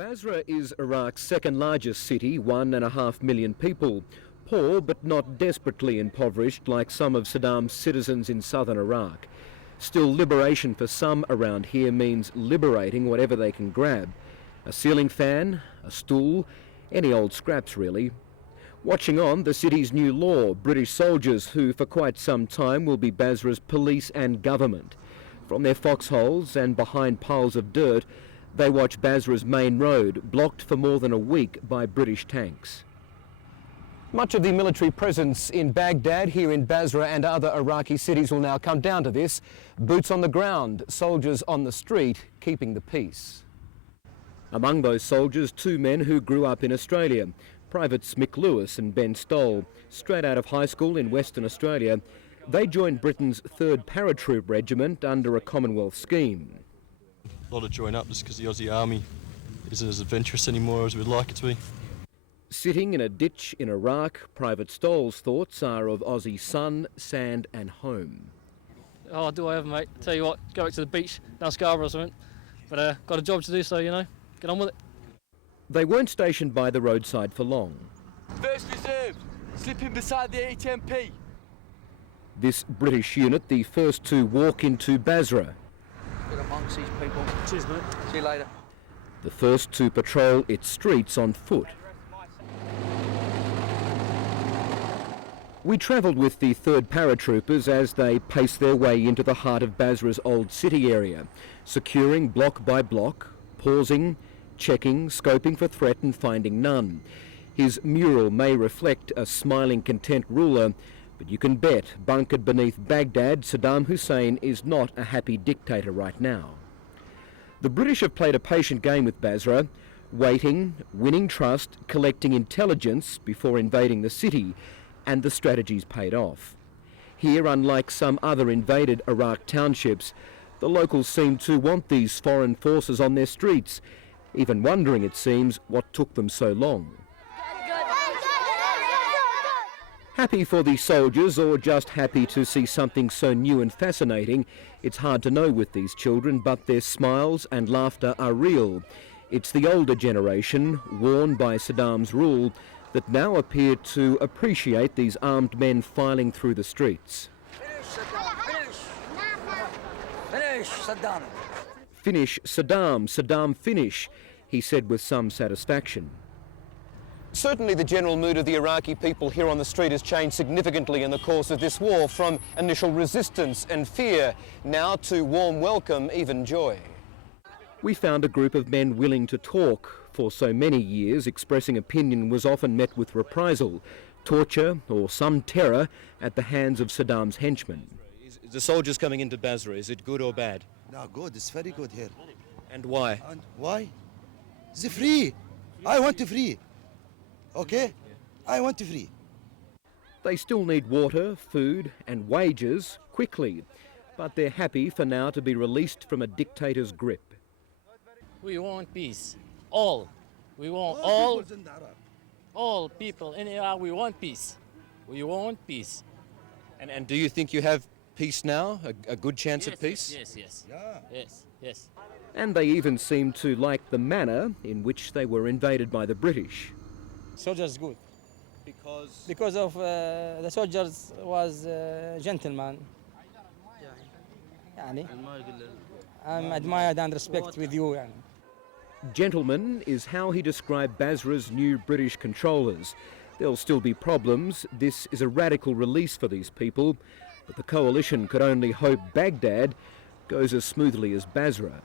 Basra is Iraq's second largest city, 1.5 million people. Poor but not desperately impoverished like some of Saddam's citizens in southern Iraq. Still, liberation for some around here means liberating whatever they can grab. A ceiling fan, a stool, any old scraps really. Watching on, the city's new law, British soldiers who for quite some time will be Basra's police and government. From their foxholes and behind piles of dirt, they watch Basra's main road, blocked for more than a week by British tanks. Much of the military presence in Baghdad, here in Basra and other Iraqi cities will now come down to this. Boots on the ground, soldiers on the street, keeping the peace. Among those soldiers, two men who grew up in Australia, Privates Mick Lewis and Ben Stoll. Straight out of high school in Western Australia, they joined Britain's 3rd Paratroop Regiment under a Commonwealth scheme. A lot of join up just because the Aussie Army isn't as adventurous anymore as we'd like it to be. Sitting in a ditch in Iraq, Private Stoll's thoughts are of Aussie sun, sand and home. Oh, do I ever, mate? Tell you what, go back to the beach, down Scarborough or something. But got a job to do, so, you know, get on with it. They weren't stationed by the roadside for long. First reserve, slipping beside the HMP. This British unit, the first to walk into Basra. Get amongst these people. Cheers, mate. See you later. The first to patrol its streets on foot. We travelled with the 3rd Paratroopers as they paced their way into the heart of Basra's old city area, securing block by block, pausing, checking, scoping for threat and finding none. His mural may reflect a smiling, content ruler, but you can bet, bunkered beneath Baghdad, Saddam Hussein is not a happy dictator right now. The British have played a patient game with Basra, waiting, winning trust, collecting intelligence before invading the city, and the strategy's paid off. Here, unlike some other invaded Iraq townships, the locals seem to want these foreign forces on their streets, even wondering, it seems, what took them so long. Happy for the soldiers or just happy to see something so new and fascinating, it's hard to know with these children, but their smiles and laughter are real. It's the older generation, worn by Saddam's rule, that now appear to appreciate these armed men filing through the streets. Finish, Saddam, finish! Finish, Saddam! Finish Saddam, Saddam finish, he said with some satisfaction. Certainly the general mood of the Iraqi people here on the street has changed significantly in the course of this war, from initial resistance and fear, now to warm welcome, even joy. We found a group of men willing to talk. For so many years, expressing opinion was often met with reprisal, torture or some terror at the hands of Saddam's henchmen. The soldiers coming into Basra, is it good or bad? No, good. It's very good here. And why? And why? It's free. I want to free. Okay? I want to free. They still need water, food and wages quickly, but they're happy for now to be released from a dictator's grip. We want peace. All. We want all people in Iraq, we want peace. We want peace. And do you think you have peace now? A good chance at peace? Yes. Yeah. Yes. And they even seem to like the manner in which they were invaded by the British. Soldiers good. Because? Because of the soldiers was gentleman. يعني. I'm admired and respect with you. يعني. Gentleman is how he described Basra's new British controllers. There'll still be problems. This is a radical release for these people, but the coalition could only hope Baghdad goes as smoothly as Basra.